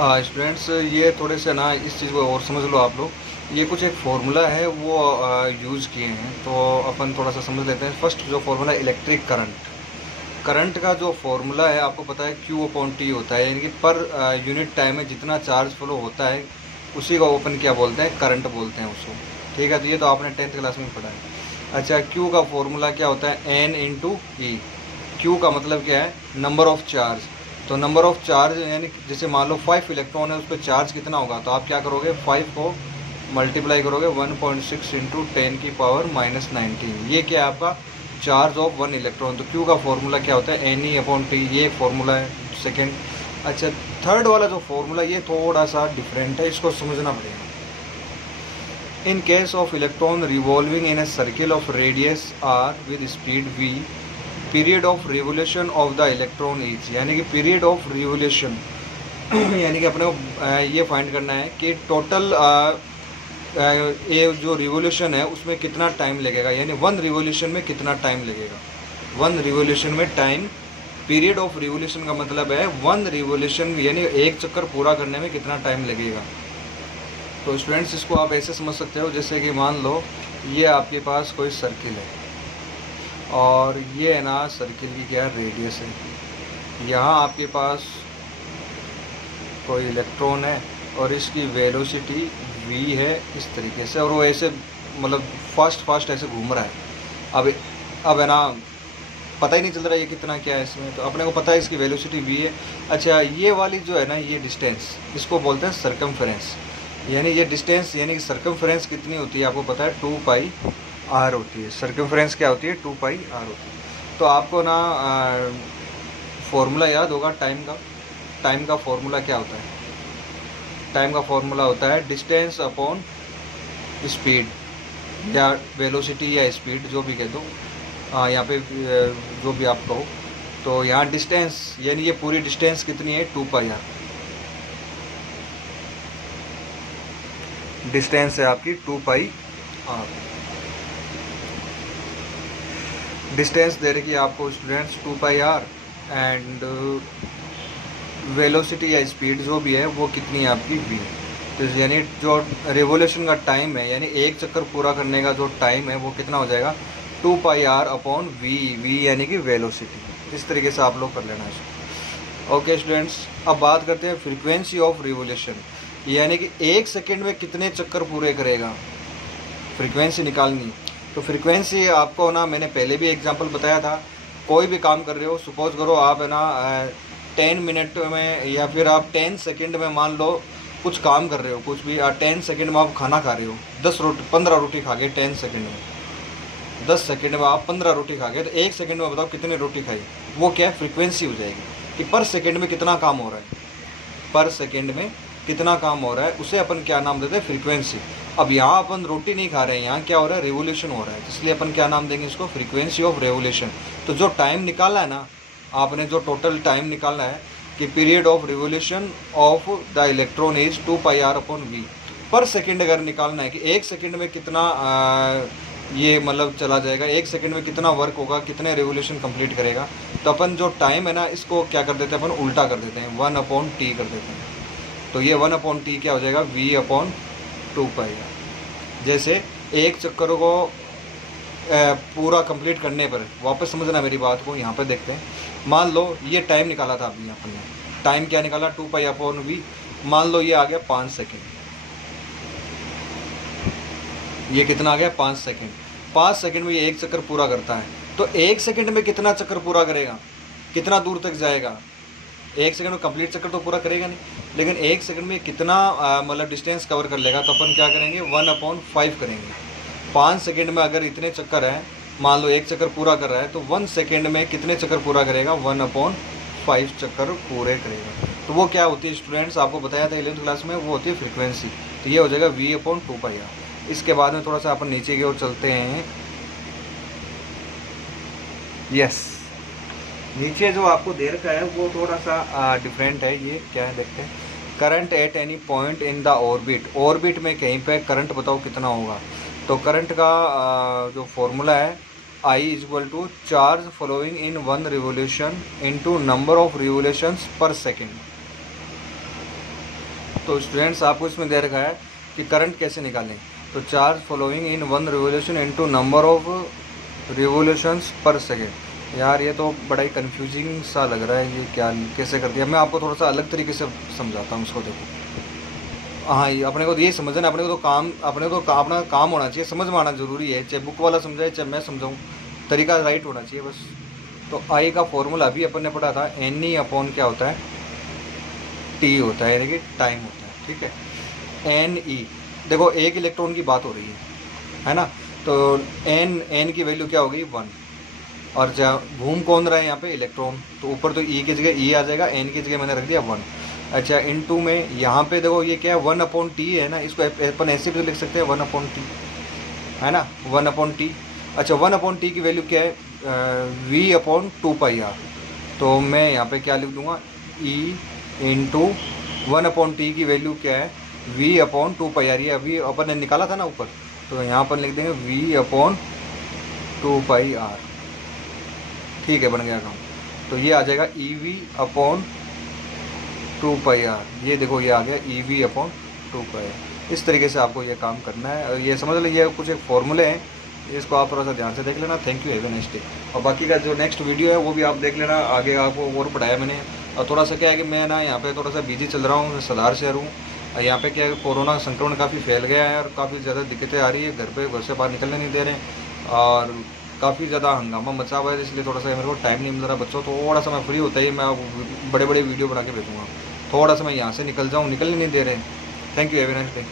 Students, ये थोड़े से ना इस चीज़ को और समझ लो आप लोग। ये कुछ एक फार्मूला है वो यूज़ किए हैं, तो अपन थोड़ा सा समझ लेते हैं। फर्स्ट जो फार्मूला है इलेक्ट्रिक करंट। करंट का जो फार्मूला है आपको पता है Q अपॉन टी होता है, यानी कि पर यूनिट टाइम में जितना चार्ज फ्लो होता है उसी को अपन क्या बोलते हैं, करंट बोलते हैं उसको। ठीक है, तो ये तो आपने 10th क्लास में पढ़ा है। अच्छा, Q का फार्मूला क्या होता है, N इंटू ई। Q का मतलब क्या है, नंबर ऑफ चार्ज। तो नंबर ऑफ चार्ज यानी जैसे मान लो 5 इलेक्ट्रॉन है, उस पर चार्ज कितना होगा, तो आप क्या करोगे, 5 को मल्टीप्लाई करोगे 1.6 इंटू 10⁻⁻19। ये क्या है आपका चार्ज ऑफ 1 इलेक्ट्रॉन। तो Q का फॉर्मूला क्या होता है, एन ई अपॉन टी, ये फॉर्मूला है सेकेंड। अच्छा, थर्ड वाला जो फॉर्मूला ये थोड़ा सा डिफरेंट है, इसको समझना पड़ेगा। In case of electron revolving in a circle of radius r with speed v, period of revolution of the electron is, यानी कि पीरियड ऑफ रिवोल्यूशन यानी कि अपने को ये फाइंड करना है कि टोटल ये जो रिवोल्यूशन है उसमें कितना टाइम लगेगा, यानी 1 रिवोल्यूशन में कितना टाइम लगेगा। 1 रिवोल्यूशन में टाइम, पीरियड ऑफ रिवोल्यूशन का मतलब है 1 रिवोल्यूशन यानी एक चक्कर पूरा करने में कितना टाइम लगेगा। तो स्टूडेंट्स, इसको आप ऐसे समझ सकते हो, जैसे कि मान लो ये आपके पास कोई सर्किल है और ये है ना सर्किल की क्या रेडियस है। यहाँ आपके पास कोई इलेक्ट्रॉन है और इसकी वेलोसिटी v है इस तरीके से, और वो ऐसे मतलब फास्ट ऐसे घूम रहा है। अब है ना पता ही नहीं चल रहा है ये कितना क्या है इसमें, तो अपने को पता है इसकी वेलोसिटी v है। अच्छा, ये वाली जो है ना ये डिस्टेंस, इसको बोलते हैं सर्कमफेरेंस। यानी ये डिस्टेंस यानी कि सर्कमफेरेंस कितनी होती है आपको पता है, 2πr होती है। सर्कमफेरेंस क्या होती है, 2πr होती है। तो आपको ना फॉर्मूला याद होगा टाइम का। टाइम का फॉर्मूला क्या होता है, टाइम का फॉर्मूला होता है डिस्टेंस अपॉन स्पीड या वेलोसिटी या स्पीड जो भी कह दो, यहाँ पे जो भी आप कहो। तो यहाँ डिस्टेंस यानी ये पूरी डिस्टेंस कितनी है, 2πr डिस्टेंस है आपकी, 2πr डिस्टेंस दे रखी है आपको स्टूडेंट्स 2πr, एंड वेलोसिटी या स्पीड जो भी है वो कितनी है आपकी v। तो यानी जो रिवोल्यूशन का टाइम है यानी एक चक्कर पूरा करने का जो टाइम है वो कितना हो जाएगा, 2πr अपॉन v यानी कि वेलोसिटी। इस तरीके से आप लोग कर लेना इसको। ओके स्टूडेंट्स, अब बात करते हैं फ्रीक्वेंसी ऑफ रिवोल्यूशन, यानी कि एक सेकेंड में कितने चक्कर पूरे करेगा, फ्रीक्वेंसी निकालनी। तो फ्रीक्वेंसी आपको ना मैंने पहले भी एग्जांपल बताया था। कोई भी काम कर रहे हो, सपोज करो आप है ना 10 मिनट में या फिर आप 10 सेकेंड में मान लो कुछ काम कर रहे हो, कुछ भी 10 सेकेंड में आप खाना खा रहे हो, 15 रोटी खा गए 10 सेकेंड में। 10 सेकेंड में आप 15 रोटी खा गए, तो 1 सेकेंड में बताओ कितनी रोटी खाई। वो क्या फ्रीक्वेंसी हो जाएगी कि पर सेकेंड में कितना काम हो रहा है, पर सेकेंड में कितना काम हो रहा है, उसे अपन क्या नाम देते हैं, फ्रीक्वेंसी। अब यहाँ अपन रोटी नहीं खा रहे हैं, यहाँ क्या हो रहा है, रिवोल्यूशन हो रहा है, इसलिए अपन क्या नाम देंगे इसको, फ्रीक्वेंसी ऑफ रिवोल्यूशन। तो जो टाइम निकाला है ना आपने, जो टोटल टाइम निकालना है कि period of revolution of the electron is 2πr upon v। पर सेकेंड अगर निकालना है कि एक सेकेंड में कितना ये मतलब चला जाएगा, एक सेकेंड में कितना वर्क होगा, कितने रिवोल्यूशन कंप्लीट करेगा, तो अपन जो टाइम है ना इसको क्या कर देते हैं, अपन उल्टा कर देते हैं, 1/t कर देते हैं। तो ये 1/t क्या हो जाएगा, v अपॉन 2πr। जैसे एक चक्कर को पूरा कंप्लीट करने पर, वापस समझना मेरी बात को, यहाँ पर देखते हैं। मान लो ये टाइम निकाला था अभी अपन ने, टाइम क्या निकाला, 2π अपॉन v। मान लो ये आ गया 5 सेकेंड, ये कितना आ गया, 5 सेकेंड। 5 सेकेंड में ये एक चक्कर पूरा करता है, तो एक सेकेंड में कितना चक्कर पूरा करेगा, कितना दूर तक जाएगा। एक सेकंड में कंप्लीट चक्कर तो पूरा करेगा नहीं, लेकिन एक सेकंड में कितना मतलब डिस्टेंस कवर कर लेगा, तो अपन क्या करेंगे, 1/5 करेंगे। 5 सेकंड में अगर इतने चक्कर है, मान लो एक चक्कर पूरा कर रहा है, तो 1 सेकंड में कितने चक्कर पूरा करेगा, 1/5 चक्कर पूरे करेगा। तो वो क्या होती है स्टूडेंट्स, आपको बताया था 11th क्लास में, वो होती है फ्रीक्वेंसी। तो ये हो जाएगा v/2πr। इसके बाद में थोड़ा सा अपन नीचे की ओर चलते हैं। यस, नीचे जो आपको दे रखा है वो थोड़ा सा डिफरेंट है। ये क्या है देखते हैं, current at any point in the orbit. Orbit में कहीं पे करंट बताओ कितना होगा। तो करंट का जो फॉर्मूला है, I = charge following in 1 revolution into number of revolutions पर सेकेंड। तो स्टूडेंट्स आपको इसमें दे रखा है कि करंट कैसे निकालें। तो charge following in 1 revolution into number of revolutions पर सेकेंड। यार ये तो बड़ा ही कन्फ्यूजिंग सा लग रहा है, ये क्या कैसे कर दिया। मैं आपको थोड़ा सा अलग तरीके से समझाता हूँ उसको। देखो हाँ, ये अपने को तो ये समझना, अपने को तो अपना काम होना चाहिए, समझ में आना ज़रूरी है। चाहे बुक वाला समझाए चाहे मैं समझाऊँ, तरीका राइट होना चाहिए बस। तो आई का फॉर्मूला अभी अपन ने पढ़ा था, एन ई अपॉन क्या होता है, टी होता है, यानी कि टाइम होता है। ठीक है, एन ई, देखो एक इलेक्ट्रॉन की बात हो रही है ना। तो एन की वैल्यू क्या होगी 1, और जहाँ घूम कौन रहा है यहाँ पे, इलेक्ट्रॉन। तो ऊपर तो ई की जगह ई आ जाएगा, एन की जगह मैंने रख दिया 1। अच्छा, इन टू में यहाँ पे देखो ये क्या है, 1/T है ना, इसको अपन ऐसे भी लिख सकते हैं 1/T, है ना, 1/T। अच्छा, 1/T की वैल्यू क्या है, V/2πr। तो मैं यहाँ पे क्या लिख दूंगा, E इंटू 1/T की वैल्यू क्या है, V/2πr। ये अभी अपन ने निकाला था ना ऊपर, तो यहाँ पर लिख देंगे V/2πr। ठीक है, बन गया काम। तो ये आ जाएगा EV/2πr। ये देखो ये आ गया EV/2πr। इस तरीके से आपको ये काम करना है। और ये समझ लो, ये कुछ एक फॉर्मूले हैं, इसको आप थोड़ा सा ध्यान से देख लेना। Thank you, have a nice day. और बाकी का जो नेक्स्ट वीडियो है वो भी आप देख लेना, आगे आपको और पढ़ाया मैंने। और थोड़ा सा क्या है कि मैं ना यहाँ पे थोड़ा सा बिजी चल रहा हूँ, सलार शहर हूँ। यहाँ पे क्या है, कोरोना संक्रमण काफ़ी फैल गया है और काफ़ी ज़्यादा दिक्कतें आ रही है, घर से बाहर निकलने नहीं दे रहे हैं और काफ़ी ज़्यादा हंगामा मचा हुआ है। इसलिए थोड़ा सा मेरे को टाइम नहीं मिल रहा बच्चों। तो थोड़ा सा मैं फ्री होता ही मैं बड़े बड़े वीडियो बना के भेजूँगा। थोड़ा सा मैं यहाँ से निकल जाऊँ, निकलने नहीं दे रहे। Thank you, have a nice day.